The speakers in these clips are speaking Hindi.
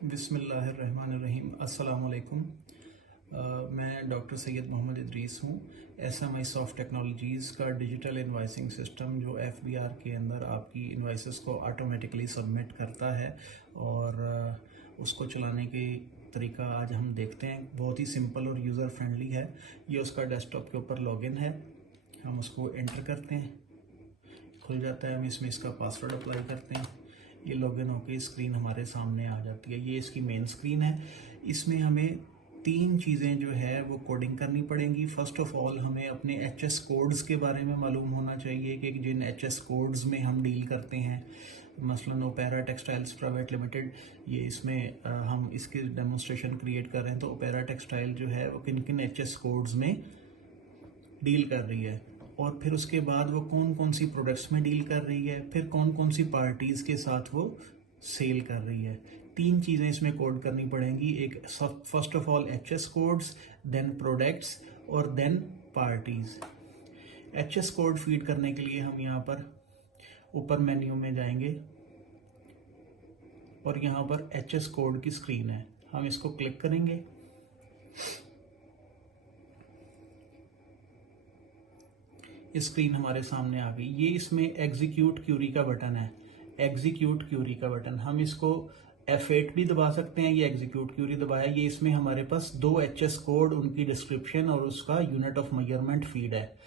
बिस्मिल्लाहिर्रहमानिर्रहीम। अस्सलाम वालेकुम। मैं डॉक्टर सैयद मोहम्मद इदरीस हूँ। SMI सॉफ्ट टेक्नोलॉजीज़ का डिजिटल इनवाइसिंग सिस्टम जो FBR के अंदर आपकी इनवाइसेस को ऑटोमेटिकली सबमिट करता है और उसको चलाने की तरीका आज हम देखते हैं। बहुत ही सिंपल और यूज़र फ्रेंडली है। ये उसका डेस्कटॉप के ऊपर लॉगिन है, हम उसको एंटर करते हैं, खुल जाता है। हम इसमें इसका पासवर्ड अप्लाई करते हैं, ये लॉगिन होकर स्क्रीन हमारे सामने आ जाती है। ये इसकी मेन स्क्रीन है। इसमें हमें तीन चीज़ें जो है वो कोडिंग करनी पड़ेंगी। फर्स्ट ऑफ ऑल हमें अपने HS कोड्स के बारे में मालूम होना चाहिए कि जिन HS कोड्स में हम डील करते हैं, मसलन ओपेरा टेक्सटाइल्स प्राइवेट लिमिटेड, ये इसमें हम इसके डेमोन्स्ट्रेशन क्रिएट कर रहे हैं। तो ओपेरा टेक्सटाइल जो है वो किन किन HS कोड्स में डील कर रही है, और फिर उसके बाद वो कौन कौन सी प्रोडक्ट्स में डील कर रही है, फिर कौन कौन सी पार्टीज के साथ वो सेल कर रही है। तीन चीज़ें इसमें कोड करनी पड़ेंगी। एक first of all HS codes, then products और then parties. HS code feed करने के लिए हम यहाँ पर ऊपर मेन्यू में जाएंगे और यहाँ पर HS कोड की स्क्रीन है, हम इसको क्लिक करेंगे। स्क्रीन हमारे सामने आ गई। ये इसमें एग्जीक्यूट क्यूरी का बटन है, एग्जीक्यूट क्यूरी का बटन। हम इसको F8 भी दबा सकते हैं। ये एग्जीक्यूट क्यूरी दबाया, ये इसमें हमारे पास दो HS कोड, उनकी डिस्क्रिप्शन और उसका यूनिट ऑफ मेजरमेंट फीड है।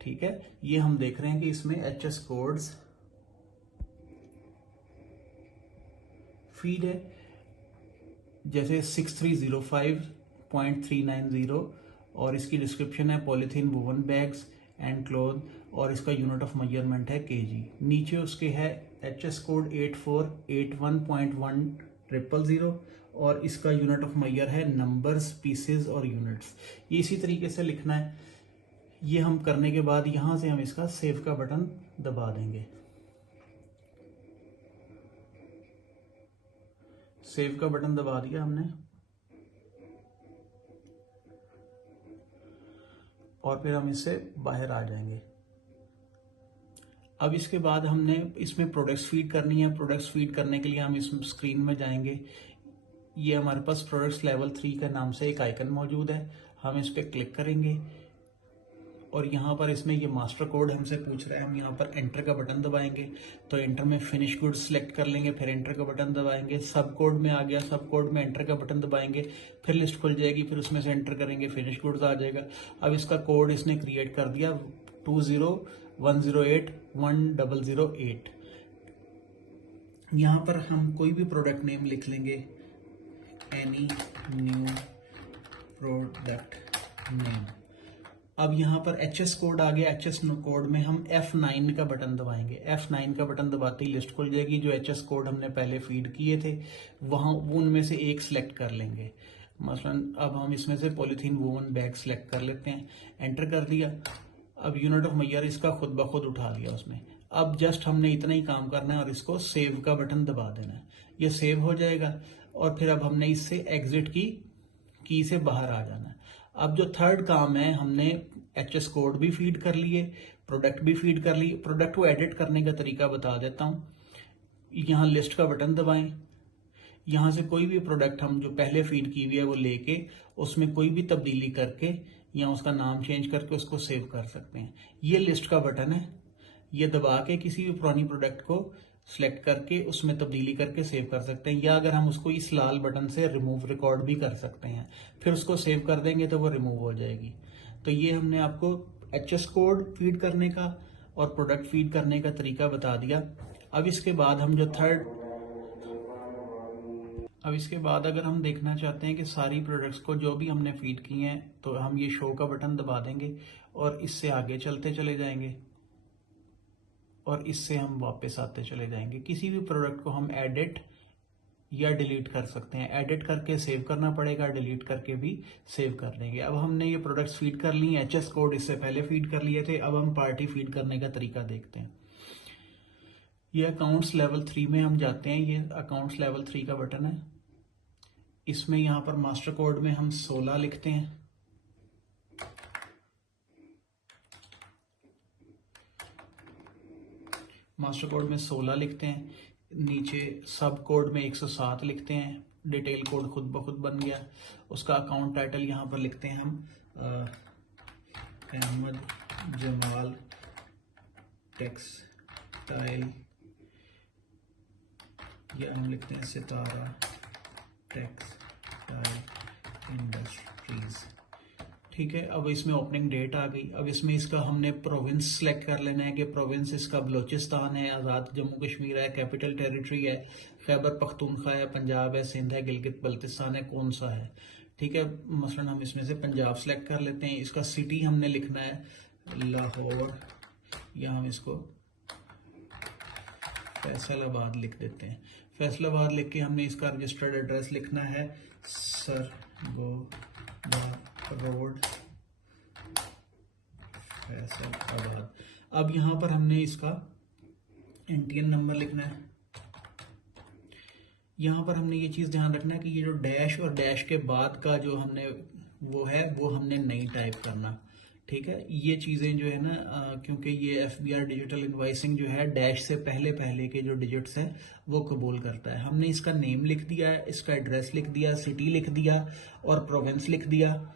ठीक है, ये हम देख रहे हैं कि इसमें HS कोड्स फीड है, जैसे 6305.390 और इसकी डिस्क्रिप्शन है polythene woven bags and cloth और इसका यूनिट ऑफ मेजरमेंट है kg। नीचे उसके है HS कोड 8481.100 और इसका यूनिट ऑफ मेजर है नंबर्स, पीसेस और यूनिट्स। ये इसी तरीके से लिखना है। ये हम करने के बाद यहां से हम इसका सेव का बटन दबा देंगे। सेव का बटन दबा दिया हमने और फिर हम इससे बाहर आ जाएंगे। अब इसके बाद हमने इसमें प्रोडक्ट्स फीड करनी है। प्रोडक्ट्स फीड करने के लिए हम इस स्क्रीन में जाएंगे। ये हमारे पास प्रोडक्ट्स लेवल 3 के नाम से एक आइकन मौजूद है, हम इस पर क्लिक करेंगे और यहाँ पर इसमें ये मास्टर कोड हमसे पूछ रहा है। हम यहाँ पर एंटर का बटन दबाएंगे तो एंटर में फिनिश गुड सेलेक्ट कर लेंगे, फिर एंटर का बटन दबाएंगे। सब कोड में आ गया, सब कोड में एंटर का बटन दबाएंगे, फिर लिस्ट खुल जाएगी, फिर उसमें से एंटर करेंगे, फिनिश गुड्स आ जाएगा। अब इसका कोड इसने क्रिएट कर दिया 2010810008। यहाँ पर हम कोई भी प्रोडक्ट नेम लिख लेंगे, एनी न्यू प्रोडक्ट नेम। अब यहाँ पर HS कोड आ गया। HS कोड में हम F9 का बटन दबाएंगे। F9 का बटन दबाते ही लिस्ट खुल जाएगी। जो HS कोड हमने पहले फीड किए थे वहाँ उनमें से एक सिलेक्ट कर लेंगे। मसलन अब हम इसमें से पॉलीथीन वुवन बैग सिलेक्ट कर लेते हैं, एंटर कर दिया। अब यूनिट ऑफ मेजर इसका खुद ब खुद उठा लिया उसने। अब जस्ट हमने इतना ही काम करना है और इसको सेव का बटन दबा देना है। ये सेव हो जाएगा और फिर अब हमने इससे एग्जिट की से बाहर आ जाना है। अब जो थर्ड काम है, हमने HS कोड भी फीड कर लिए, प्रोडक्ट भी फीड कर लिए। प्रोडक्ट को एडिट करने का तरीका बता देता हूँ। यहाँ लिस्ट का बटन दबाएं, यहाँ से कोई भी प्रोडक्ट हम जो पहले फीड की हुई है वो लेके उसमें कोई भी तब्दीली करके या उसका नाम चेंज करके उसको सेव कर सकते हैं। ये लिस्ट का बटन है, ये दबा के किसी भी पुरानी प्रोडक्ट को सिलेक्ट करके उसमें तब्दीली करके सेव कर सकते हैं, या अगर हम उसको इस लाल बटन से रिमूव रिकॉर्ड भी कर सकते हैं। फिर उसको सेव कर देंगे तो वो रिमूव हो जाएगी। तो ये हमने आपको HS कोड फीड करने का और प्रोडक्ट फीड करने का तरीका बता दिया। अब इसके बाद अगर हम देखना चाहते हैं कि सारी प्रोडक्ट्स को जो भी हमने फीड की हैं, तो हम ये शो का बटन दबा देंगे और इससे आगे चलते चले जाएंगे और इससे हम वापस आते चले जाएंगे। किसी भी प्रोडक्ट को हम एडिट या डिलीट कर सकते हैं। एडिट करके सेव करना पड़ेगा, डिलीट करके भी सेव कर देंगे। अब हमने ये प्रोडक्ट्स फीड कर ली, HS कोड इससे पहले फीड कर लिए थे। अब हम पार्टी फीड करने का तरीका देखते हैं। ये अकाउंट्स लेवल 3 में हम जाते हैं। ये अकाउंट्स लेवल 3 का बटन है। इसमें यहाँ पर मास्टर कोड में हम 16 लिखते हैं। मास्टर कोड में 16 लिखते हैं। नीचे सब कोड में 107 लिखते हैं। डिटेल कोड खुद ब खुद बन गया। उसका अकाउंट टाइटल यहाँ पर लिखते हैं हम अहमद जमाल टेक्सटाइल, या हम लिखते हैं सितारा टेक्सटाइल इंडस्ट्रीज। ठीक है, अब इसमें ओपनिंग डेट आ गई। अब इसमें इसका हमने प्रोविंस सेलेक्ट कर लेना है कि प्रोविंस इसका बलोचिस्तान है, आज़ाद जम्मू कश्मीर है, कैपिटल टेरिटरी है, खैबर पख्तूनख्वा है, पंजाब है, सिंध है, गिलगित बल्तिस्तान है, कौन सा है। ठीक है, मसलन हम इसमें से पंजाब सेलेक्ट कर लेते हैं। इसका सिटी हमने लिखना है लाहौर, या हम इसको फैसलाबाद लिख देते हैं। फैसलाबाद लिख के हमने इसका रजिस्टर्ड एड्रेस लिखना है सरगोदा रोड, फैसलाबाद। अब यहाँ पर हमने इसका एनटीएन नंबर लिखना है। यहाँ पर हमने ये चीज़ ध्यान रखना है कि ये जो डैश और डैश के बाद का जो हमने वो हमने नहीं टाइप करना। ठीक है, ये चीज़ें जो है ना, क्योंकि ये FBR डिजिटल इनवॉइसिंग जो है डैश से पहले पहले के जो डिजिट्स हैं वो कबूल करता है। हमने इसका नेम लिख दिया है, इसका एड्रेस लिख दिया, सिटी लिख दिया और प्रोविंस लिख दिया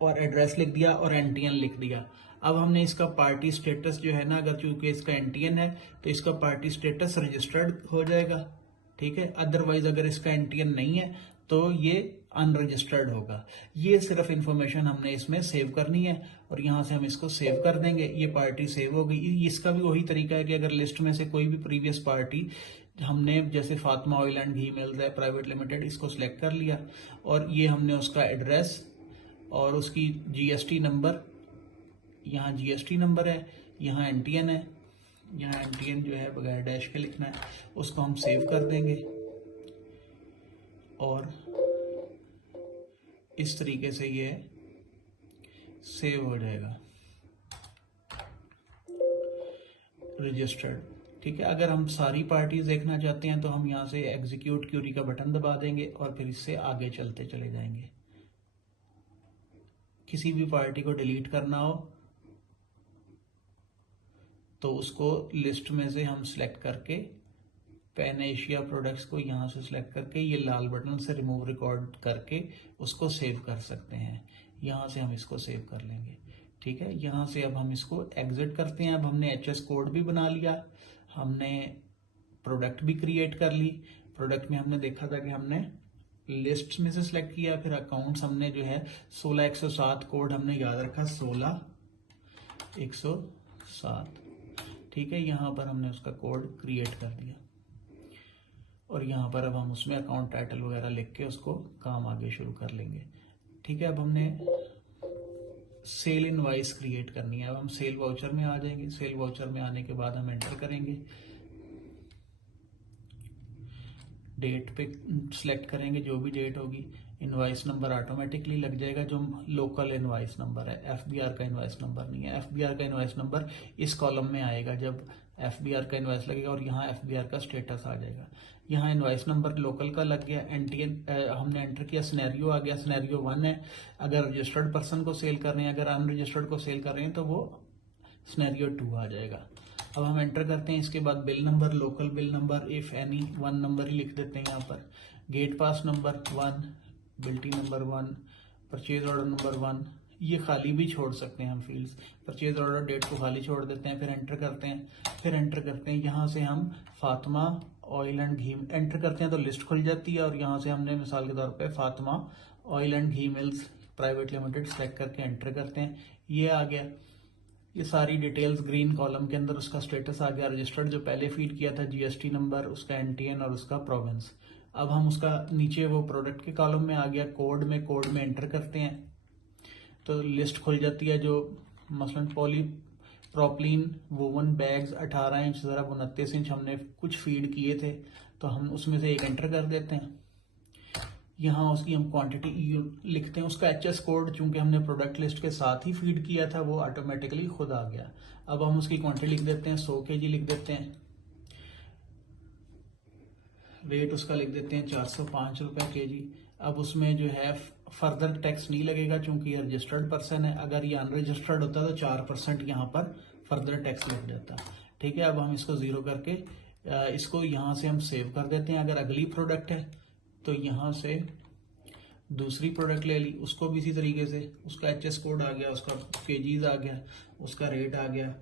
और एड्रेस लिख दिया और एनटीएन लिख दिया। अब हमने इसका पार्टी स्टेटस जो है ना, अगर चूंकि इसका एनटीएन है तो इसका पार्टी स्टेटस रजिस्टर्ड हो जाएगा। ठीक है, अदरवाइज अगर इसका एनटीएन नहीं है तो ये अनरजिस्टर्ड होगा। ये सिर्फ इंफॉर्मेशन हमने इसमें सेव करनी है और यहाँ से हम इसको सेव कर देंगे। ये पार्टी सेव हो गई। इसका भी वही तरीका है कि अगर लिस्ट में से कोई भी प्रीवियस पार्टी हमने, जैसे Fatima oil and ghee mills है प्राइवेट लिमिटेड, इसको सिलेक्ट कर लिया और ये हमने उसका एड्रेस और उसकी GST नंबर, यहाँ GST नंबर है, यहाँ एनटीएन है, यहाँ एनटीएन जो है बगैर डैश के लिखना है, उसको हम सेव कर देंगे और इस तरीके से ये सेव हो जाएगा, रजिस्टर्ड। ठीक है, अगर हम सारी पार्टीज देखना चाहते हैं तो हम यहाँ से एग्जीक्यूट क्यूरी का बटन दबा देंगे और फिर इससे आगे चलते चले जाएंगे। किसी भी पार्टी को डिलीट करना हो तो उसको लिस्ट में से हम सिलेक्ट करके पैन एशिया प्रोडक्ट्स को यहाँ से सिलेक्ट करके ये लाल बटन से रिमूव रिकॉर्ड करके उसको सेव कर सकते हैं। यहाँ से हम इसको सेव कर लेंगे। ठीक है, यहाँ से अब हम इसको एग्जिट करते हैं। अब हमने HS कोड भी बना लिया, हमने प्रोडक्ट भी क्रिएट कर ली। प्रोडक्ट में हमने देखा था कि हमने लिस्ट में से सिलेक्ट किया, फिर अकाउंट्स हमने जो है 16107 कोड हमने याद रखा, 16107। ठीक है, यहाँ पर हमने उसका कोड क्रिएट कर दिया और यहाँ पर अब हम उसमें अकाउंट टाइटल वगैरह लिख के उसको काम आगे शुरू कर लेंगे। ठीक है, अब हमने सेल इनवॉइस क्रिएट करनी है। अब हम सेल वाउचर में आ जाएंगे। सेल वाउचर में आने के बाद हम एंटर करेंगे, डेट पे सिलेक्ट करेंगे, जो भी डेट होगी। इनवॉइस नंबर ऑटोमेटिकली लग जाएगा, जो लोकल इनवॉइस नंबर है, FBR का इनवॉइस नंबर नहीं है। FBR का इनवॉइस नंबर इस कॉलम में आएगा जब FBR का इनवॉइस लगेगा और यहाँ FBR का स्टेटस आ जाएगा। यहाँ इनवॉइस नंबर लोकल का लग गया, एनटीएन हमने एंटर किया, सिनेरियो आ गया, सिनेरियो 1 है। अगर रजिस्टर्ड पर्सन को सेल कर रहे हैं, अगर अनरजिस्टर्ड को सेल कर रहे हैं तो वो सिनेरियो 2 आ जाएगा। अब हम एंटर करते हैं, इसके बाद bill number, local bill number, if any 1 number ही लिख देते हैं यहाँ पर, गेट पास नंबर 1, बिल्टी नंबर 1, परचेज ऑर्डर नंबर 1, ये खाली भी छोड़ सकते हैं हम फील्ड्स। परचेज ऑर्डर डेट को खाली छोड़ देते हैं, फिर एंटर करते हैं। फिर एंटर करते हैं, यहाँ से हम Fatima oil and ghee enter करते हैं तो लिस्ट खुल जाती है और यहाँ से हमने मिसाल के तौर पे Fatima oil and ghee mills private limited select करके एंटर करते हैं। ये आ गया, ये सारी डिटेल्स ग्रीन कॉलम के अंदर, उसका स्टेटस आ गया, रजिस्टर्ड जो पहले फीड किया था, GST नंबर, उसका एनटीएन और उसका प्रोविंस। अब हम उसका नीचे वो प्रोडक्ट के कॉलम में आ गया, कोड में एंटर करते हैं तो लिस्ट खुल जाती है, जो मसलन पॉलीप्रोपिलीन वोवन बैग्स 18 इंच ज़रा 29 इंच हमने कुछ फीड किए थे तो हम उसमें से एक एंटर कर देते हैं। यहाँ उसकी हम क्वांटिटी लिखते हैं, उसका HS कोड चूंकि हमने प्रोडक्ट लिस्ट के साथ ही फीड किया था वो ऑटोमेटिकली खुद आ गया। अब हम उसकी क्वांटिटी लिख देते हैं, 100 kg लिख देते हैं, रेट उसका लिख देते हैं 405 रुपये kg। अब उसमें जो है फर्दर टैक्स नहीं लगेगा चूंकि ये रजिस्टर्ड पर्सन है, अगर ये अनरजिस्टर्ड होता तो 4% यहाँ पर फर्दर टैक्स लग जाता। ठीक है, अब हम इसको 0 करके इसको यहाँ से हम सेव कर देते हैं। अगर अगली प्रोडक्ट है तो यहाँ से दूसरी प्रोडक्ट ले ली, उसको भी इसी तरीके से, उसका एचएस कोड आ गया, उसका केजीज आ गया, उसका रेट आ गया,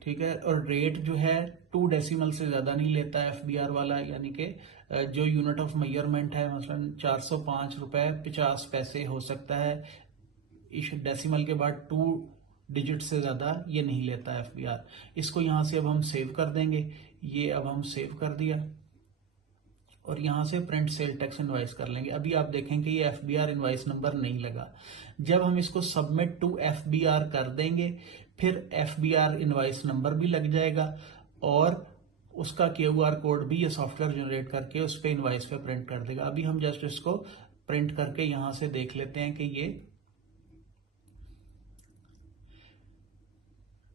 ठीक है। और रेट जो है 2 डेसिमल से ज्यादा नहीं लेता है एफबीआर वाला, यानी कि जो यूनिट ऑफ मेजरमेंट है मसलन 405 रुपए 50 पैसे हो सकता है, इस डेसिमल के बाद 2 डिजिट से ज्यादा ये नहीं लेता है एफबीआर। इसको यहां से अब हम सेव कर देंगे, ये अब हम सेव कर दिया और यहां से प्रिंट सेल टैक्स इनवाइस कर लेंगे। अभी आप देखें कि ये एफबीआर इनवाइस नंबर नहीं लगा। जब हम इसको सबमिट टू एफबीआर कर देंगे फिर एफबीआर इनवाइस नंबर भी लग जाएगा और उसका क्यूआर कोड भी ये सॉफ्टवेयर जनरेट करके उस पे इनवाइस पे प्रिंट कर देगा। अभी हम जस्ट इसको प्रिंट करके यहां से देख लेते हैं कि ये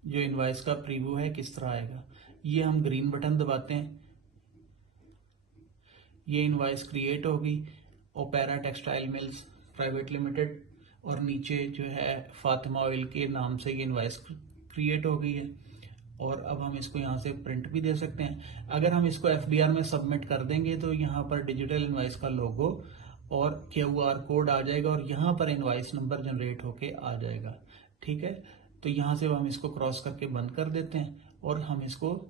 जो इनवाइस का प्रीव्यू है किस तरह आएगा। ये हम ग्रीन बटन दबाते हैं, ये इनवाइस क्रिएट होगी, opera textile mills private limited, और नीचे जो है फातिमा ऑयल के नाम से ये इनवाइस क्रिएट हो गई है। और अब हम इसको यहाँ से प्रिंट भी दे सकते हैं। अगर हम इसको एफबीआर में सबमिट कर देंगे तो यहाँ पर डिजिटल इनवाइस का लोगो और क्यूआर कोड आ जाएगा और यहाँ पर इनवाइस नंबर जनरेट होके आ जाएगा, ठीक है। तो यहाँ से हम इसको क्रॉस करके बंद कर देते हैं और हम इसको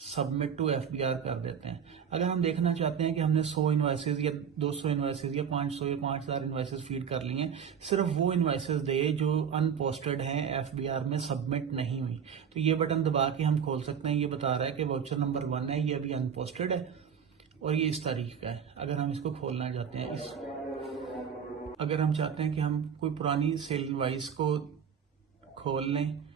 सबमिट टू एफबीआर कर देते हैं। अगर हम देखना चाहते हैं कि हमने 100 इनवाइसेज या 200 इनवाइसेज या 500 या 5000 इनवाइसेज फीड कर लिए हैं, सिर्फ वो इनवाइसेज दे जो अनपोस्टेड हैं, एफबीआर में सबमिट नहीं हुई, तो ये बटन दबा के हम खोल सकते हैं। ये बता रहा है कि वाउचर नंबर 1 है, ये अभी अनपोस्टेड है और ये इस तारीख का है। अगर हम इसको खोलना चाहते हैं, अगर हम चाहते हैं कि हम कोई पुरानी सेल इनवाइस को खोल लें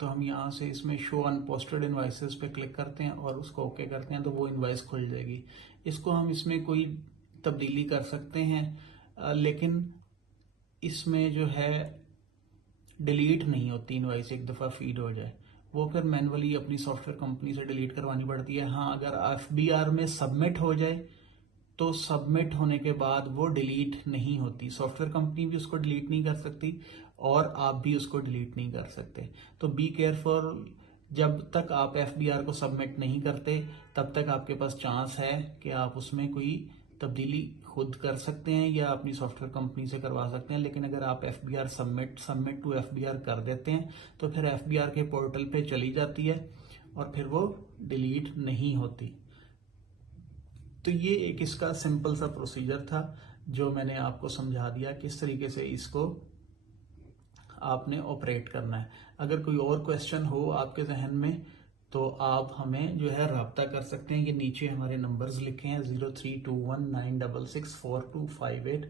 तो हम यहाँ से इसमें शो अनपोस्टेड इनवाइसेस पे क्लिक करते हैं और उसको ओके करते हैं तो वो इनवाइस खुल जाएगी। इसको हम इसमें कोई तब्दीली कर सकते हैं, लेकिन इसमें जो है डिलीट नहीं होती इनवाइस, एक दफ़ा फीड हो जाए वो फिर मैनुअली अपनी सॉफ्टवेयर कंपनी से डिलीट करवानी पड़ती है। हाँ, अगर एफबीआर में सबमिट हो जाए तो सबमिट होने के बाद वो डिलीट नहीं होती, सॉफ्टवेयर कंपनी भी उसको डिलीट नहीं कर सकती और आप भी उसको डिलीट नहीं कर सकते। तो बी केयरफुल, जब तक आप एफबीआर को सबमिट नहीं करते तब तक आपके पास चांस है कि आप उसमें कोई तब्दीली खुद कर सकते हैं या अपनी सॉफ्टवेयर कंपनी से करवा सकते हैं। लेकिन अगर आप एफबीआर सबमिट टू एफबीआर कर देते हैं तो फिर एफबीआर के पोर्टल पे चली जाती है और फिर वो डिलीट नहीं होती। तो ये एक इसका सिंपल सा प्रोसीजर था जो मैंने आपको समझा दिया किस तरीके से इसको आपने ऑपरेट करना है। अगर कोई और क्वेश्चन हो आपके जहन में तो आप हमें जो है राब्ता कर सकते हैं। ये नीचे हमारे नंबर्स लिखे हैं 0321966425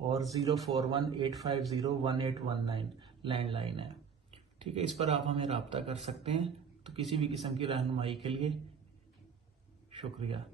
और 0418501819 लैंडलाइन है, ठीक है। इस पर आप हमें राब्ता कर सकते हैं। तो किसी भी किस्म की रहनुमाई के लिए शुक्रिया।